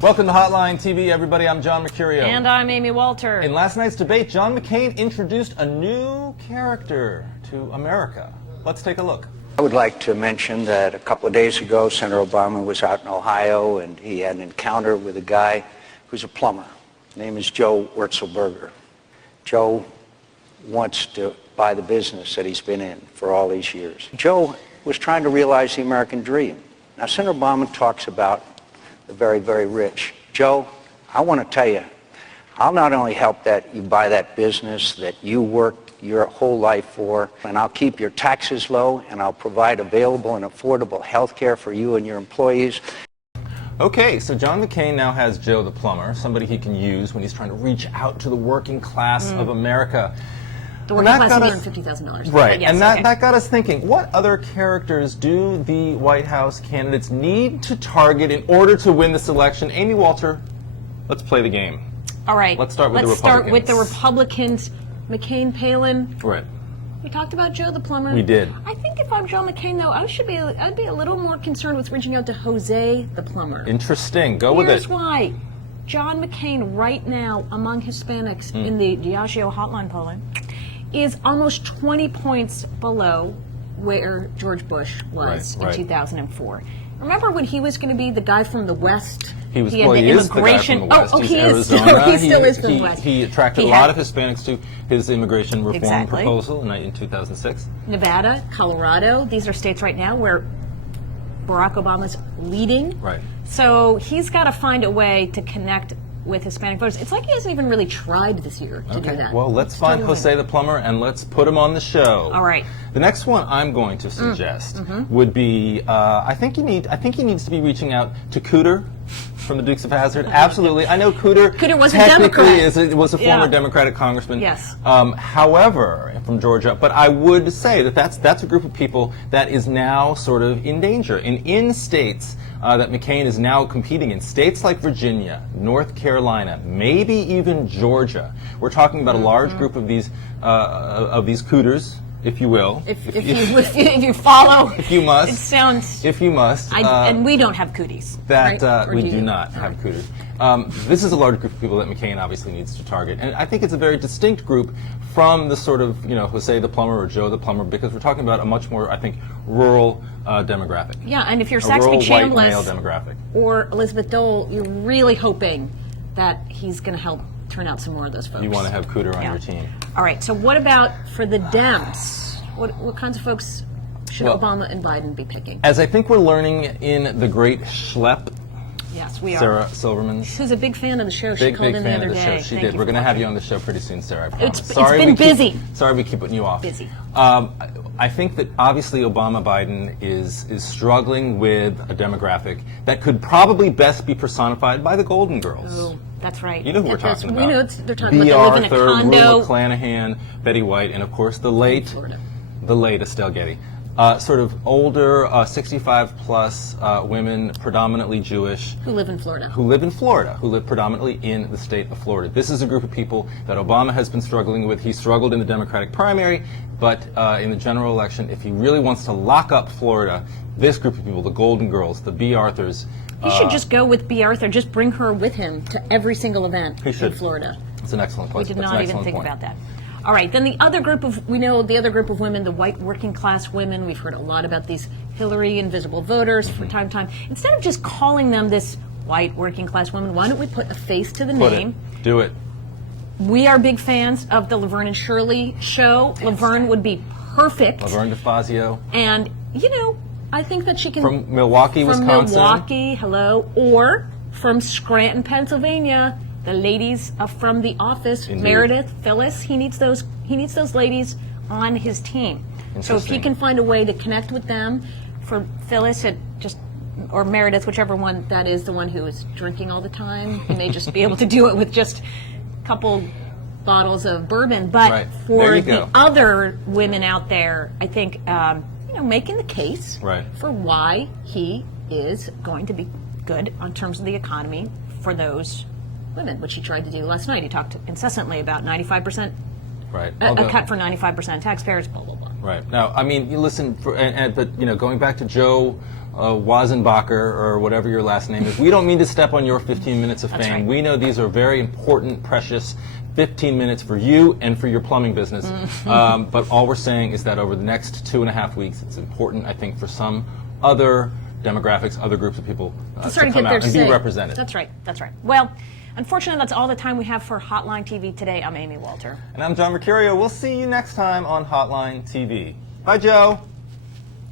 Welcome to Hotline TV, everybody. I'm John Mercurio. And I'm Amy Walter. In last night's debate, John McCain introduced a new character to America. Let's take a look. I would like to mention that a couple of days ago, Senator Obama was out in Ohio, and he had an encounter with a guy who's a plumber. His name is Joe Wurzelberger. Joe wants to buy the business that he's been in for all these years. Joe was trying to realize the American dream. Now, Senator Obama talks about the very, very rich. Joe, I want to tell you, I'll not only help that you buy that business that you worked your whole life for, and I'll keep your taxes low, and I'll provide available and affordable health care for you and your employees. Okay, so John McCain now has Joe the plumber, somebody he can use when he's trying to reach out to the working class of America. The working class is $150,000. Right, yes, and that got us thinking, what other characters do the White House candidates need to target in order to win this election? Amy Walter, let's play the game. All right. Let's start with the Republicans. Let's start with the Republicans. McCain, Palin. Right. We talked about Joe the plumber. We did. I think if I'm Joe McCain, though, I'd be a little more concerned with reaching out to Jose the plumber. Interesting. Go with it. Here's why. John McCain, right now, among Hispanics in the Diageo hotline polling, is almost 20 points below where George Bush was in 2004. Remember when he was going to be the guy from the West? He was. He had well, the he is the guy immigration. from the West. He is. Arizona. He still is from the West. He attracted a lot of Hispanics to his immigration reform proposal in 2006. Nevada, Colorado. These are states right now where Barack Obama's leading. Right. So he's got to find a way to connect with Hispanic voters. It's like he hasn't even really tried this year to do that. Well, let's find Jose the plumber and let's put him on the show. All right. The next one I'm going to suggest would be I think he needs to be reaching out to Cooter from the Dukes of Hazzard. Absolutely. I know Cooter was a Democrat. Was a former Democratic congressman. Yes. However, from Georgia, but I would say that that's a group of people that is now sort of in danger. In states that McCain is now competing in, states like Virginia, North Carolina, maybe even Georgia. We're talking about a large group of these Cooters, if you will. If you follow, if you must, it sounds. If you must, and we don't have cooties. That right? We do not have Cooters. This is a large group of people that McCain obviously needs to target, and I think it's a very distinct group from the sort of Jose the plumber or Joe the plumber, because we're talking about a much more, I think, rural demographic. Yeah, and if you're a Saxby rural Chambliss white male demographic or Elizabeth Dole, you're really hoping that he's going to help turn out some more of those folks. You want to have Cooter on your team. All right. So what about for the Dems? What kinds of folks should Obama and Biden be picking? As I think we're learning in the great schlep. Yes, we are. Sarah Silverman. Who's a big fan of the show. She called in the other day. She did. We're going to have you on the show pretty soon, Sarah, I promise. It's been busy. Sorry we keep putting you off. Busy. I think that obviously Obama-Biden is struggling with a demographic that could probably best be personified by the Golden Girls. Oh, that's right. You know who we're talking about. We know they're talking B. about they live in a Arthur, condo. Rue McClanahan, Betty White, and of course the late Estelle Getty. Sort of older, 65-plus women, predominantly Jewish. Who live in Florida. Who live predominantly in the state of Florida. This is a group of people that Obama has been struggling with. He struggled in the Democratic primary, but in the general election, if he really wants to lock up Florida, this group of people, the Golden Girls, the B. Arthurs. He should just go with B. Arthur. Just bring her with him to every single event in Florida. It's an excellent point. We did not even think about that. All right, then the other group of women, the white working class women, we've heard a lot about these Hillary invisible voters from time to time. Instead of just calling them this white working class women, why don't we put a face to the name? Do it. We are big fans of the Laverne and Shirley show. Laverne would be perfect. Laverne DeFazio. And, I think that she can... From Milwaukee, Wisconsin. From Milwaukee, hello. Or from Scranton, Pennsylvania. The ladies from The Office, Indeed. Meredith, Phyllis, he needs those ladies on his team. So if he can find a way to connect with them, for Phyllis, or Meredith, whichever one that is, the one who is drinking all the time, he may just be able to do it with just a couple bottles of bourbon. But for the other women out there, I think making the case for why he is going to be good in terms of the economy for those women, which he tried to do last night. He talked incessantly about 95%, a cut for 95% of taxpayers, blah, blah, blah. Right. Now, I mean, you listen, but going back to Joe Wazenbacher or whatever your last name is. We don't mean to step on your 15 minutes of That's fame. right. We know these are very important, precious 15 minutes for you and for your plumbing business. But all we're saying is that over the next 2.5 weeks, it's important, I think, for some other demographics, other groups of people to sort of come get their out and say. be represented. That's right. That's right. Well, unfortunately, that's all the time we have for Hotline TV today. I'm Amy Walter. And I'm John Mercurio. We'll see you next time on Hotline TV. Bye, Joe.